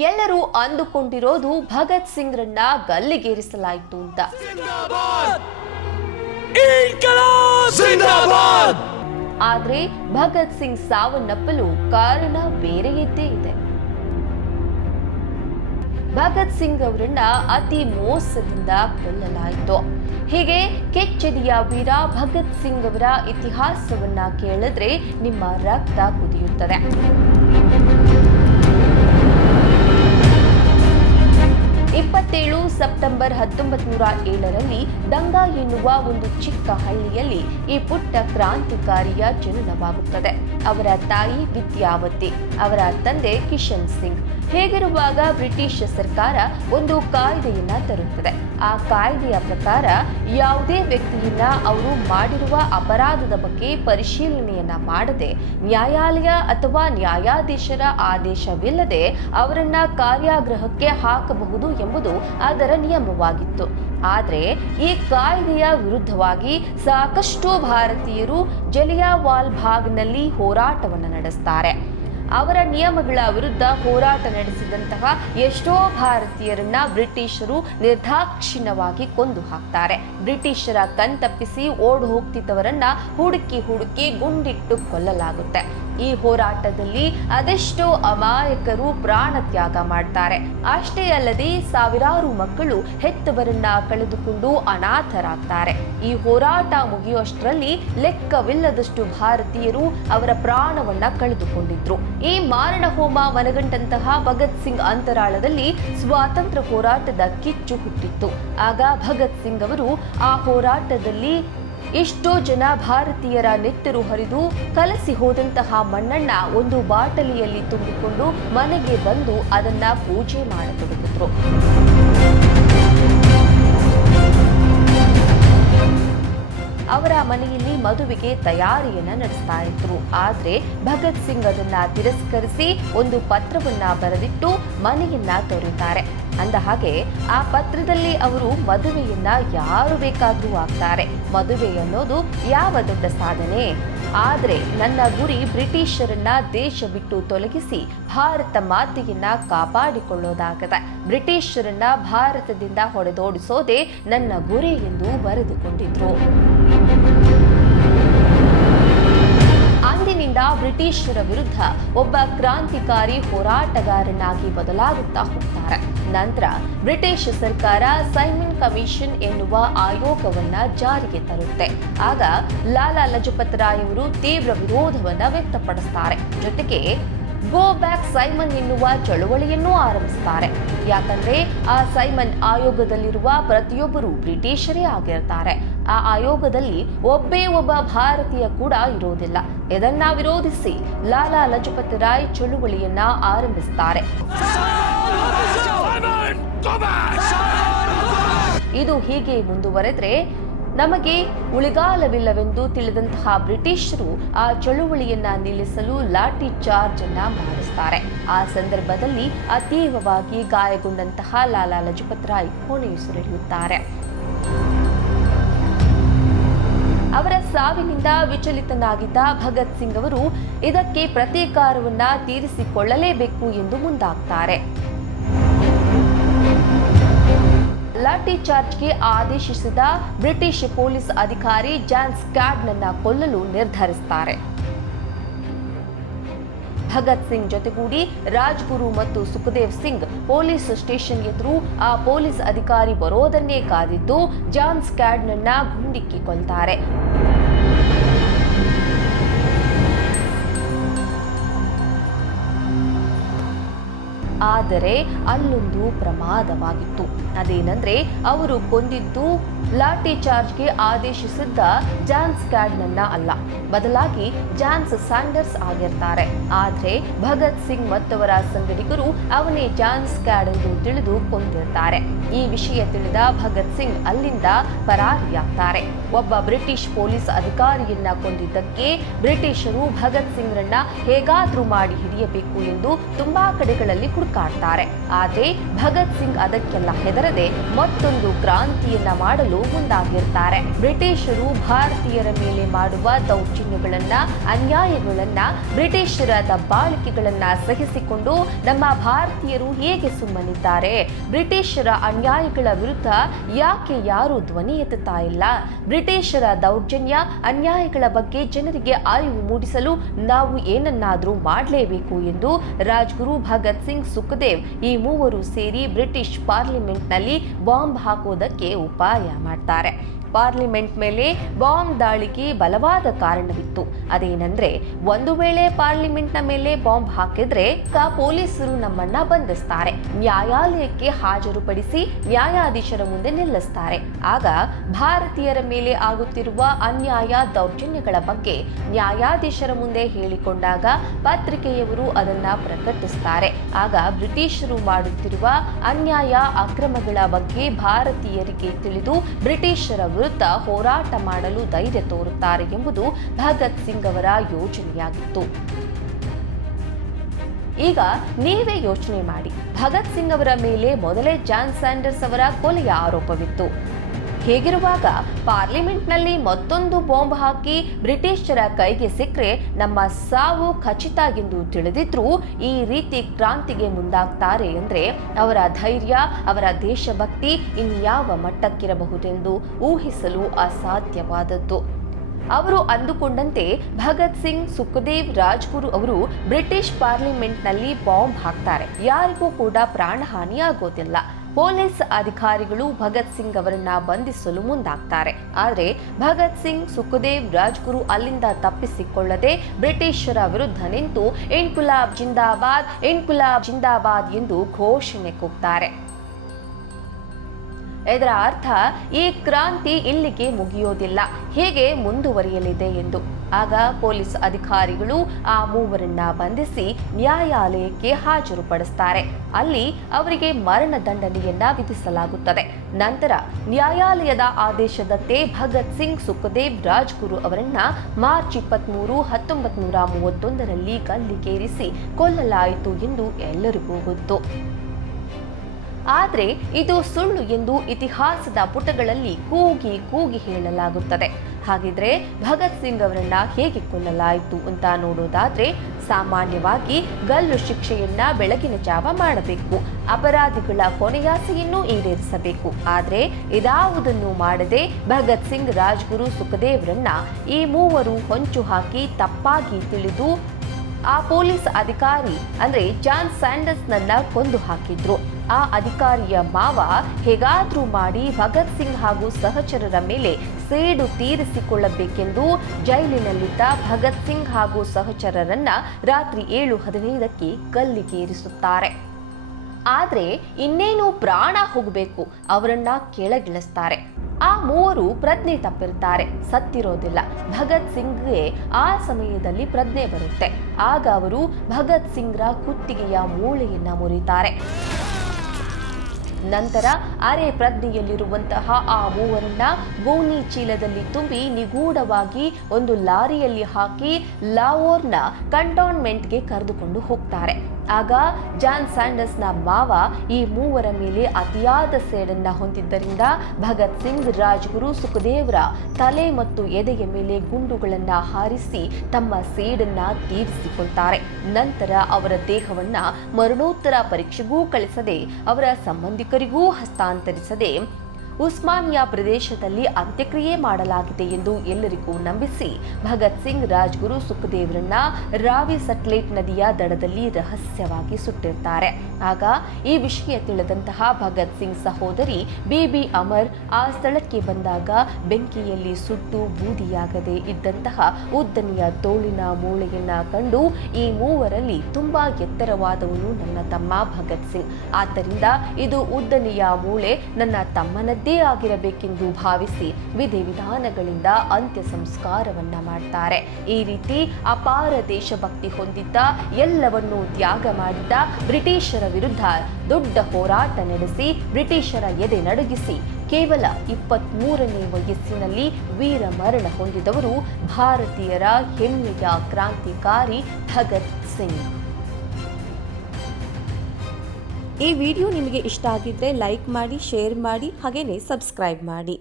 ಎಲ್ಲರೂ ಅಂದುಕೊಂಡಿರೋದು ಭಗತ್ ಸಿಂಗ್ ರನ್ನ ಗಲ್ಲಿಗೇರಿಸಲಾಯಿತು ಅಂತ. ಆದ್ರೆ ಭಗತ್ ಸಿಂಗ್ ಸಾವನ್ನಪ್ಪಲು ಕಾರಣ ಬೇರೆಯದ್ದೇ ಇದೆ. ಭಗತ್ ಸಿಂಗ್ ಅವರನ್ನ ಅತಿ ಮೋಸದಿಂದ ಕೊಲ್ಲಲಾಯಿತು. ಹೀಗೆ ಕೆಚ್ಚೆದೆಯ ವೀರ ಭಗತ್ ಸಿಂಗ್ ಅವರ ಇತಿಹಾಸವನ್ನ ಕೇಳಿದ್ರೆ ನಿಮ್ಮ ರಕ್ತ ಕುದಿಯುತ್ತದೆ. 27 ಸೆಪ್ಟೆಂಬರ್ 1907ರಲ್ಲಿ ದಂಗಾ ಎನ್ನುವ ಒಂದು ಚಿಕ್ಕ ಹಳ್ಳಿಯಲ್ಲಿ ಈ ಪುಟ್ಟ ಕ್ರಾಂತಿಕಾರಿಯ ಜನನವಾಗುತ್ತದೆ. ಅವರ ತಾಯಿ ವಿದ್ಯಾವತಿ, ಅವರ ತಂದೆ ಕಿಶನ್ ಸಿಂಗ್. ಹೇಗಿರುವಾಗ ಬ್ರಿಟಿಷ್ ಸರ್ಕಾರ ಒಂದು ಕಾಯ್ದೆಯನ್ನ ತರುತ್ತದೆ. ಆ ಕಾಯ್ದೆಯ ಪ್ರಕಾರ ಯಾವುದೇ ವ್ಯಕ್ತಿಯನ್ನ ಅವರು ಮಾಡಿರುವ ಅಪರಾಧದ ಬಗ್ಗೆ ಪರಿಶೀಲನೆಯನ್ನ ಮಾಡದೆ, ನ್ಯಾಯಾಲಯ ಅಥವಾ ನ್ಯಾಯಾಧೀಶರ ಆದೇಶವಿಲ್ಲದೆ ಅವರನ್ನ ಕಾರ್ಯಾಗೃಹಕ್ಕೆ ಹಾಕಬಹುದು ಎಂಬುದು ಅದರ ನಿಯಮವಾಗಿತ್ತು. ಆದರೆ ಈ ಕಾಯ್ದೆಯ ವಿರುದ್ಧವಾಗಿ ಸಾಕಷ್ಟು ಭಾರತೀಯರು ಜಲಿಯಾವಾಲ್ ಬಾಗ್ನಲ್ಲಿ ಹೋರಾಟವನ್ನು ನಡೆಸ್ತಾರೆ. ಅವರ ನಿಯಮಗಳ ವಿರುದ್ಧ ಹೋರಾಟ ನಡೆಸಿದಂತಹ ಎಷ್ಟೋ ಭಾರತೀಯರನ್ನ ಬ್ರಿಟಿಷರು ನಿರ್ದಾಕ್ಷಿಣ್ಯವಾಗಿ ಕೊಂದು ಹಾಕ್ತಾರೆ. ಬ್ರಿಟಿಷರ ಕಣ್ತಪ್ಪಿಸಿ ಓಡಿ ಹೋಗ್ತಿದ್ದವರನ್ನ ಹುಡುಕಿ ಗುಂಡಿಟ್ಟು ಕೊಲ್ಲಲಾಗುತ್ತೆ. ಈ ಹೋರಾಟದಲ್ಲಿ ಅದೆಷ್ಟೋ ಅಮಾಯಕರು ಪ್ರಾಣ ತ್ಯಾಗ ಮಾಡ್ತಾರೆ. ಅಷ್ಟೇ ಅಲ್ಲದೆ ಸಾವಿರಾರು ಮಕ್ಕಳು ಹೆತ್ತವರನ್ನ ಕಳೆದುಕೊಂಡು ಅನಾಥರಾಗ್ತಾರೆ. ಈ ಹೋರಾಟ ಮುಗಿಯುವಷ್ಟರಲ್ಲಿ ಲೆಕ್ಕವಿಲ್ಲದಷ್ಟು ಭಾರತೀಯರು ಅವರ ಪ್ರಾಣವನ್ನ ಕಳೆದುಕೊಂಡಿದ್ರು. ಈ ಮಾರಣ ಹೋಮ ಮನಗಂಡಂತಹ ಭಗತ್ ಸಿಂಗ್ ಅಂತರಾಳದಲ್ಲಿ ಸ್ವಾತಂತ್ರ್ಯ ಹೋರಾಟದ ಕಿಚ್ಚು ಹುಟ್ಟಿತ್ತು. ಆಗ ಭಗತ್ ಸಿಂಗ್ ಅವರು ಆ ಹೋರಾಟದಲ್ಲಿ ಎಷ್ಟೋ ಜನ ಭಾರತೀಯರ ನೆತ್ತರು ಹರಿದು ಕಲಸಿ ಹೋದಂತಹ ಮಣ್ಣನ್ನ ಒಂದು ಬಾಟಲಿಯಲ್ಲಿ ತುಂಬಿಕೊಂಡು ಮನೆಗೆ ಬಂದು ಅದನ್ನ ಪೂಜೆ ಮಾಡತೊಡಗಿದ್ರು. ಅವರ ಮನೆಯಲ್ಲಿ ಮದುವೆಗೆ ತಯಾರಿಯನ್ನ ನಡೆಸ್ತಾ ಇದ್ರು. ಆದ್ರೆ ಭಗತ್ ಸಿಂಗ್ ಅದನ್ನ ತಿರಸ್ಕರಿಸಿ ಒಂದು ಪತ್ರವನ್ನ ಬರೆದಿಟ್ಟು ಮನೆಯನ್ನ ತೊರೆಯುತ್ತಾರೆ. ಅಂದ ಹಾಗೆ ಆ ಪತ್ರದಲ್ಲಿ ಅವರು ಮದುವೆಯನ್ನ ಯಾರು ಬೇಕಾದ್ರೂ ಆಗ್ತಾರೆ, ಮದುವೆ ಅನ್ನೋದು ಯಾವ ದೊಡ್ಡ ಸಾಧನೆ, ಆದ್ರೆ ನನ್ನ ಗುರಿ ಬ್ರಿಟಿಷರನ್ನ ದೇಶ ಬಿಟ್ಟು ತೊಲಗಿಸಿ ಭಾರತ ಮಾತೆಯನ್ನ ಕಾಪಾಡಿಕೊಳ್ಳೋದಾಗದೆ. ಬ್ರಿಟಿಷರನ್ನ ಭಾರತದಿಂದ ಹೊಡೆದೋಡಿಸೋದೇ ನನ್ನ ಗುರಿ ಎಂದು ಬರೆದುಕೊಂಡಿದ್ರು. ಅಂದಿನಿಂದ ಬ್ರಿಟಿಷರ ವಿರುದ್ಧ ಒಬ್ಬ ಕ್ರಾಂತಿಕಾರಿ ಹೋರಾಟಗಾರನಾಗಿ ಬದಲಾಗುತ್ತಾ ಹೋಗ್ತಾರೆ. ನಂತರ ಬ್ರಿಟಿಷ್ ಸರ್ಕಾರ ಸೈಮನ್ ಕಮಿಷನ್ ಎನ್ನುವ ಆಯೋಗವನ್ನ ಜಾರಿಗೆ ತರುತ್ತೆ. ಆಗ ಲಾಲಾ ಲಜಪತ್ ರಾಯ್ ಅವರು ತೀವ್ರ ವಿರೋಧವನ್ನ ವ್ಯಕ್ತಪಡಿಸ್ತಾರೆ. ಜೊತೆಗೆ ಗೋ ಬ್ಯಾಕ್ ಸೈಮನ್ ಎನ್ನುವ ಚಳವಳಿಯನ್ನು ಆರಂಭಿಸುತ್ತಾರೆ. ಯಾಕಂದ್ರೆ ಆ ಸೈಮನ್ ಆಯೋಗದಲ್ಲಿರುವ ಪ್ರತಿಯೊಬ್ಬರು ಬ್ರಿಟಿಷರೇ ಆಗಿರ್ತಾರೆ. ಆ ಆಯೋಗದಲ್ಲಿ ಒಬ್ಬ ಭಾರತೀಯ ಕೂಡ ಇರೋದಿಲ್ಲ. ಇದನ್ನ ವಿರೋಧಿಸಿ ಲಾಲಾ ಲಜಪತ್ ರಾಯ್ ಚಳುವಳಿಯನ್ನ ಆರಂಭಿಸುತ್ತಾರೆ. ಇದು ಹೀಗೆ ಮುಂದುವರೆದ್ರೆ ನಮಗೆ ಉಳಿಗಾಲವಿಲ್ಲವೆಂದು ತಿಳಿದಂತಹ ಬ್ರಿಟಿಷರು ಆ ಚಳುವಳಿಯನ್ನ ನಿಲ್ಲಿಸಲು ಲಾಠಿ ಚಾರ್ಜ್ ಅನ್ನ ಮಾಡಿಸ್ತಾರೆ. ಆ ಸಂದರ್ಭದಲ್ಲಿ ಅತೀವವಾಗಿ ಗಾಯಗೊಂಡಂತಹ ಲಾಲಾ ಲಜಪತ್ ರಾಯ್ ಕೊನೆಯುಸಿರೆಳೆಯುತ್ತಾರೆ. ಅವರ ಸಾವಿನಿಂದ ವಿಚಲಿತನಾಗಿದ್ದ ಭಗತ್ ಸಿಂಗ್ ಅವರು ಇದಕ್ಕೆ ಪ್ರತೀಕಾರವನ್ನ ತೀರಿಸಿಕೊಳ್ಳಲೇಬೇಕು ಎಂದು ಮುಂದಾಗ್ತಾರೆ. ಲಾಠಿ ಚಾರ್ಜ್ಗೆ ಆದೇಶಿಸಿದ ಬ್ರಿಟಿಷ್ ಪೊಲೀಸ್ ಅಧಿಕಾರಿ ಜಾನ್ ಸ್ಕ್ಯಾಡ್ನನ್ನ ಕೊಲ್ಲಲು ನಿರ್ಧರಿಸುತ್ತಾರೆ. ಭಗತ್ ಸಿಂಗ್ ಜೊತೆಗೂಡಿ ರಾಜ್ಗುರು ಮತ್ತು ಸುಖದೇವ್ ಸಿಂಗ್ ಪೊಲೀಸ್ ಸ್ಟೇಷನ್ ಎದುರು ಆ ಪೊಲೀಸ್ ಅಧಿಕಾರಿ ಬರೋದನ್ನೇ ಕಾದಿದ್ದು ಜಾನ್ ಸ್ಕ್ಯಾಡ್ನನ್ನ ಗುಂಡಿಕ್ಕಿ ಕೊಲ್ತಾರೆ. ಆದರೆ ಅಲ್ಲೊಂದು ಪ್ರಮಾದವಾಗಿತ್ತು. ಅದೇನೆಂದ್ರೆ ಅವರು ಕೊಂದಿದ್ದು ಲಾಠಿ ಚಾರ್ಜ್ಗೆ ಆದೇಶಿಸಿದ್ದ ಜಾನ್ ಸ್ಕ್ಯಾಡ್ನನ್ನ ಅಲ್ಲ, ಬದಲಾಗಿ ಜಾನ್ಸ್ ಸ್ಯಾಂಡರ್ಸ್ ಆಗಿರ್ತಾರೆ. ಆದ್ರೆ ಭಗತ್ ಸಿಂಗ್ ಮತ್ತವರ ಸಂಗಡಿಗರು ಅವನೇ ಜಾನ್ ಸ್ಕ್ಯಾಡ್ ಎಂದು ತಿಳಿದು ಕೊಂದಿರ್ತಾರೆ. ಈ ವಿಷಯ ತಿಳಿದ ಭಗತ್ ಸಿಂಗ್ ಅಲ್ಲಿಂದ ಪರಾರಿಯಾಗ್ತಾರೆ. ಒಬ್ಬ ಬ್ರಿಟಿಷ್ ಪೊಲೀಸ್ ಅಧಿಕಾರಿಯನ್ನ ಕೊಂದಿದ್ದಕ್ಕೆ ಬ್ರಿಟಿಷರು ಭಗತ್ ಸಿಂಗ್ ರನ್ನ ಹೇಗಾದ್ರೂ ಮಾಡಿ ಹಿಡಿಯಬೇಕು ಎಂದು ತುಂಬಾ ಕಡೆಗಳಲ್ಲಿ ಹುಡುಕಾಡ್ತಾರೆ. ಹುಡುಕಾಡ್ತಾರೆ. ಆದ್ರೆ ಭಗತ್ ಸಿಂಗ್ ಅದಕ್ಕೆಲ್ಲ ಹೆದರದೆ ಮತ್ತೊಂದು ಕ್ರಾಂತಿಯನ್ನ ಮಾಡಲು ಮುಂದಾಗಿರ್ತಾರೆ. ಬ್ರಿಟಿಷರು ಭಾರತೀಯರ ಮೇಲೆ ಮಾಡುವ ದೌರ್ಜನ್ಯಗಳನ್ನ, ಅನ್ಯಾಯಗಳನ್ನ, ಬ್ರಿಟಿಷರ ದಬ್ಬಾಳಿಕೆಗಳನ್ನ ಸಹಿಸಿಕೊಂಡು ನಮ್ಮ ಭಾರತೀಯರು ಹೇಗೆ ಸುಮ್ಮನಿದ್ದಾರೆ? ಬ್ರಿಟಿಷರ ಅನ್ಯಾಯಗಳ ವಿರುದ್ಧ ಯಾಕೆ ಯಾರು ಧ್ವನಿ ಎತ್ತುತ್ತಾ ಇಲ್ಲ? ಬ್ರಿಟಿಷರ ದೌರ್ಜನ್ಯ, ಅನ್ಯಾಯಗಳ ಬಗ್ಗೆ ಜನರಿಗೆ ಅರಿವು ಮೂಡಿಸಲು ನಾವು ಏನನ್ನಾದರೂ ಮಾಡಲೇಬೇಕು ಎಂದು ರಾಜ್ಗುರು, ಭಗತ್ ಸಿಂಗ್, ಸುಖದೇವ್ ಈ ಮೂವರು ಸೇರಿ ಬ್ರಿಟಿಷ್ ಪಾರ್ಲಿಮೆಂಟ್ನಲ್ಲಿ ಬಾಂಬ್ ಹಾಕುವುದಕ್ಕೆ ಉಪಾಯ ಮಾಡ್ತಾರೆ. ಪಾರ್ಲಿಮೆಂಟ್ ಮೇಲೆ ಬಾಂಬ್ ದಾಳಿಗೆ ಬಲವಾದ ಕಾರಣವಿತ್ತು. ಅದೇನೆಂದ್ರೆ, ಒಂದು ವೇಳೆ ಪಾರ್ಲಿಮೆಂಟ್ನ ಮೇಲೆ ಬಾಂಬ್ ಹಾಕಿದ್ರೆ ಪೊಲೀಸರು ನಮ್ಮನ್ನ ಬಂಧಿಸ್ತಾರೆ, ನ್ಯಾಯಾಲಯಕ್ಕೆ ಹಾಜರುಪಡಿಸಿ ನ್ಯಾಯಾಧೀಶರ ಮುಂದೆ ನಿಲ್ಲಿಸ್ತಾರೆ. ಆಗ ಭಾರತೀಯರ ಮೇಲೆ ಆಗುತ್ತಿರುವ ಅನ್ಯಾಯ, ದೌರ್ಜನ್ಯಗಳ ಬಗ್ಗೆ ನ್ಯಾಯಾಧೀಶರ ಮುಂದೆ ಹೇಳಿಕೊಂಡಾಗ ಪತ್ರಿಕೆಯವರು ಅದನ್ನ ಪ್ರಕಟಿಸ್ತಾರೆ. ಆಗ ಬ್ರಿಟಿಷರು ಮಾಡುತ್ತಿರುವ ಅನ್ಯಾಯ, ಅಕ್ರಮಗಳ ಬಗ್ಗೆ ಭಾರತೀಯರಿಗೆ ತಿಳಿದು ಬ್ರಿಟಿಷರ ವಿರುದ್ಧ ಹೋರಾಟ ಮಾಡಲು ಧೈರ್ಯ ತೋರುತ್ತಾರೆ ಎಂಬುದು ಭಗತ್ ಸಿಂಗ್ ಅವರ ಯೋಜನೆಯಾಗಿತ್ತು. ಈಗ ನೀವೇ ಯೋಚನೆ ಮಾಡಿ, ಭಗತ್ ಸಿಂಗ್ ಅವರ ಮೇಲೆ ಮೊದಲೇ ಜಾನ್ ಸ್ಯಾಂಡರ್ಸ್ ಅವರ ಕೊಲೆಯ ಆರೋಪವಿತ್ತು. ಹೀಗಿರುವಾಗ ಪಾರ್ಲಿಮೆಂಟ್ನಲ್ಲಿ ಮತ್ತೊಂದು ಬಾಂಬ್ ಹಾಕಿ ಬ್ರಿಟಿಷರ ಕೈಗೆ ಸಿಕ್ಕರೆ ನಮ್ಮ ಸಾವು ಖಚಿತ ಎಂದು ತಿಳಿದಿದ್ರೂ ಈ ರೀತಿ ಕ್ರಾಂತಿಗೆ ಮುಂದಾಗ್ತಾರೆ ಅಂದ್ರೆ ಅವರ ಧೈರ್ಯ, ಅವರ ದೇಶಭಕ್ತಿ ಇನ್ಯಾವ ಮಟ್ಟಕ್ಕಿರಬಹುದೆಂದು ಊಹಿಸಲು ಅಸಾಧ್ಯವಾದದ್ದು. ಅವರು ಅಂದುಕೊಂಡಂತೆ ಭಗತ್ ಸಿಂಗ್, ಸುಖದೇವ್, ರಾಜ್ಗುರು ಅವರು ಬ್ರಿಟಿಷ್ ಪಾರ್ಲಿಮೆಂಟ್ನಲ್ಲಿ ಬಾಂಬ್ ಹಾಕ್ತಾರೆ. ಯಾರಿಗೂ ಕೂಡ ಪ್ರಾಣಹಾನಿ ಆಗೋದಿಲ್ಲ. ಪೊಲೀಸ್ ಅಧಿಕಾರಿಗಳು ಭಗತ್ ಸಿಂಗ್ ಅವರನ್ನ ಬಂಧಿಸಲು ಮುಂದಾಗ್ತಾರೆ. ಆದರೆ ಭಗತ್ ಸಿಂಗ್, ಸುಖದೇವ್, ರಾಜ್ಗುರು ಅಲ್ಲಿಂದ ತಪ್ಪಿಸಿಕೊಳ್ಳದೆ ಬ್ರಿಟಿಷರ ವಿರುದ್ಧ ನಿಂತು ಇನ್ಕುಲಾಬ್ ಜಿಂದಾಬಾದ್, ಇನ್ಕುಲಾಬ್ ಜಿಂದಾಬಾದ್ ಎಂದು ಘೋಷಣೆ ಕೂಗ್ತಾರೆ. ಇದರ ಅರ್ಥ ಈ ಕ್ರಾಂತಿ ಇಲ್ಲಿಗೆ ಮುಗಿಯೋದಿಲ್ಲ, ಹೇಗೆ ಮುಂದುವರಿಯಲಿದೆ ಎಂದು. ಆಗ ಪೊಲೀಸ್ ಅಧಿಕಾರಿಗಳು ಆ ಮೂವರನ್ನ ಬಂಧಿಸಿ ನ್ಯಾಯಾಲಯಕ್ಕೆ ಹಾಜರುಪಡಿಸ್ತಾರೆ. ಅಲ್ಲಿ ಅವರಿಗೆ ಮರಣ ದಂಡನೆಯನ್ನ ವಿಧಿಸಲಾಗುತ್ತದೆ. ನಂತರ ನ್ಯಾಯಾಲಯದ ಆದೇಶದಂತೆ ಭಗತ್ ಸಿಂಗ್, ಸುಖದೇವ್, ರಾಜ್ಗುರು ಅವರನ್ನ ಮಾರ್ಚ್ 23, 1931ರಲ್ಲಿ ಗಲ್ಲಿಗೇರಿಸಿ ಕೊಲ್ಲಲಾಯಿತು ಎಂದು ಎಲ್ಲರಿಗೂ ಗೊತ್ತು. ಆದರೆ ಇದು ಸುಳ್ಳು ಎಂದು ಇತಿಹಾಸದ ಪುಟಗಳಲ್ಲಿ ಕೂಗಿ ಕೂಗಿ ಹೇಳಲಾಗುತ್ತದೆ. ಹಾಗಿದ್ರೆ ಭಗತ್ ಸಿಂಗ್ ಅವರನ್ನ ಹೇಗೆ ಕೊಲ್ಲಲಾಯಿತು ಅಂತ ನೋಡೋದಾದ್ರೆ, ಸಾಮಾನ್ಯವಾಗಿ ಗಲ್ಲು ಶಿಕ್ಷೆಯನ್ನ ಬೆಳಗಿನ ಜಾವ ಮಾಡಬೇಕು, ಅಪರಾಧಿಗಳ ಕೊನೆಯಾಸೆಯನ್ನು ಈಡೇರಿಸಬೇಕು. ಆದರೆ ಇದಾವುದನ್ನು ಮಾಡದೆ ಭಗತ್ ಸಿಂಗ್, ರಾಜ್ಗುರು, ಸುಖದೇವ್ರನ್ನ ಈ ಮೂವರು ಹೊಂಚು ಹಾಕಿ ತಪ್ಪಾಗಿ ತಿಳಿದು ಆ ಪೊಲೀಸ್ ಅಧಿಕಾರಿ ಅಂದ್ರೆ ಜಾನ್ ಸ್ಯಾಂಡರ್ಸ್ ನನ್ನ ಕೊಂದು ಹಾಕಿದ್ರು. ಆ ಅಧಿಕಾರಿಯ ಮಾವ ಹೇಗಾದ್ರೂ ಮಾಡಿ ಭಗತ್ ಸಿಂಗ್ ಹಾಗೂ ಸಹಚರರ ಮೇಲೆ ಸೇಡು ತೀರಿಸಿಕೊಳ್ಳಬೇಕೆಂದು ಜೈಲಿನಲ್ಲಿದ್ದ ಭಗತ್ ಸಿಂಗ್ ಹಾಗೂ ಸಹಚರರನ್ನ ರಾತ್ರಿ 7:15ಕ್ಕೆ ಗಲ್ಲಿಗೇರಿಸುತ್ತಾರೆ. ಆದ್ರೆ ಇನ್ನೇನು ಪ್ರಾಣ ಹೋಗಬೇಕು, ಅವರನ್ನ ಕೆಳಗಿಳಿಸ್ತಾರೆ. ಆ ಮೂವರು ಪ್ರಜ್ಞೆ ತಪ್ಪಿರ್ತಾರೆ, ಸತ್ತಿರೋದಿಲ್ಲ. ಭಗತ್ ಸಿಂಗ್ಗೆ ಆ ಸಮಯದಲ್ಲಿ ಪ್ರಜ್ಞೆ ಬರುತ್ತೆ. ಆಗ ಅವರು ಭಗತ್ ಸಿಂಗ್ರ ಕುತ್ತಿಗೆಯ ಮೂಳೆಯನ್ನ ಮುರಿತಾರೆ. ನಂತರ ಅರೆ ಪ್ರಜ್ಞೆಯಲ್ಲಿರುವಂತಹ ಆ ಮೂವರನ್ನ ಗೋಣಿ ಚೀಲದಲ್ಲಿ ತುಂಬಿ ನಿಗೂಢವಾಗಿ ಒಂದು ಲಾರಿಯಲ್ಲಿ ಹಾಕಿ ಲಾಹೋರ್ನ ಕಂಟೋನ್ಮೆಂಟ್ಗೆ ಕರೆದುಕೊಂಡು ಹೋಗ್ತಾರೆ. ಆಗ ಜಾನ್ ಸ್ಯಾಂಡರ್ಸ್ನ ಮಾವ ಈ ಮೂವರ ಮೇಲೆ ಅತಿಯಾದ ಸೇಡನ್ನ ಹೊಂದಿದ್ದರಿಂದ ಭಗತ್ ಸಿಂಗ್, ರಾಜ್ಗುರು, ಸುಖದೇವ್ರ ತಲೆ ಮತ್ತು ಎದೆಯ ಮೇಲೆ ಗುಂಡುಗಳನ್ನ ಹಾರಿಸಿ ತಮ್ಮ ಸೇಡನ್ನ ತೀರಿಸಿಕೊಳ್ತಾರೆ. ನಂತರ ಅವರ ದೇಹವನ್ನ ಮರಣೋತ್ತರ ಪರೀಕ್ಷೆಗೂ ಕಳಿಸದೆ, ಅವರ ಸಂಬಂಧಿಕರಿಗೂ ಹಸ್ತಾಂತರಿಸದೆ ಉಸ್ಮಾನಿಯಾ ಪ್ರದೇಶದಲ್ಲಿ ಅಂತ್ಯಕ್ರಿಯೆ ಮಾಡಲಾಗಿದೆ ಎಂದು ಎಲ್ಲರಿಗೂ ನಂಬಿಸಿ ಭಗತ್ ಸಿಂಗ್, ರಾಜ್ಗುರು, ಸುಖದೇವ್ರನ್ನ ರಾವಿ ಸಟ್ಲೇಟ್ ನದಿಯ ದಡದಲ್ಲಿ ರಹಸ್ಯವಾಗಿ ಸುಟ್ಟಿರ್ತಾರೆ. ಆಗ ಈ ವಿಷಯ ತಿಳಿದಂತಹ ಭಗತ್ ಸಿಂಗ್ ಸಹೋದರಿ ಬೇಬಿ ಅಮರ್ ಆ ಸ್ಥಳಕ್ಕೆ ಬಂದಾಗ ಬೆಂಕಿಯಲ್ಲಿ ಸುಟ್ಟು ಬೂದಿಯಾಗದೆ ಇದ್ದಂತಹ ಉದ್ದನೆಯ ತೋಳಿನ ಮೂಳೆಯನ್ನ ಕಂಡು, ಈ ಮೂವರಲ್ಲಿ ತುಂಬಾ ಎತ್ತರವಾದವನು ನನ್ನ ತಮ್ಮ ಭಗತ್ ಸಿಂಗ್, ಆದ್ದರಿಂದ ಇದು ಉದ್ದನೆಯ ಮೂಳೆ ನನ್ನ ತಮ್ಮನದ್ದೇ ಆಗಿರಬೇಕೆಂದು ಭಾವಿಸಿ ವಿಧಿವಿಧಾನಗಳಿಂದ ಅಂತ್ಯ ಸಂಸ್ಕಾರವನ್ನ ಮಾಡ್ತಾರೆ. ಈ ರೀತಿ ಅಪಾರ ದೇಶಭಕ್ತಿ ಹೊಂದಿದ್ದ, ಎಲ್ಲವನ್ನೂ ತ್ಯಾಗ ಮಾಡಿದ್ದ ಬ್ರಿಟಿಷರ ವಿರುದ್ಧ ದೊಡ್ಡ ಹೋರಾಟ ನಡೆಸಿ ಬ್ರಿಟಿಷರ ಎದೆ ನಡುಗಿಸಿ ಕೇವಲ 23ನೇ ವಯಸ್ಸಿನಲ್ಲಿ ವೀರ ಮರಣ ಹೊಂದಿದವರು ಭಾರತೀಯರ ಹೆಮ್ಮೆಯ ಕ್ರಾಂತಿಕಾರಿ ಭಗತ್ ಸಿಂಗ್. ಈ ವಿಡಿಯೋ ನಿಮಗೆ ಇಷ್ಟ ಆಗಿದ್ರೆ ಲೈಕ್ ಮಾಡಿ, ಶೇರ್ ಮಾಡಿ, ಹಾಗೆಯೇ ಸಬ್ಸ್ಕ್ರೈಬ್ ಮಾಡಿ.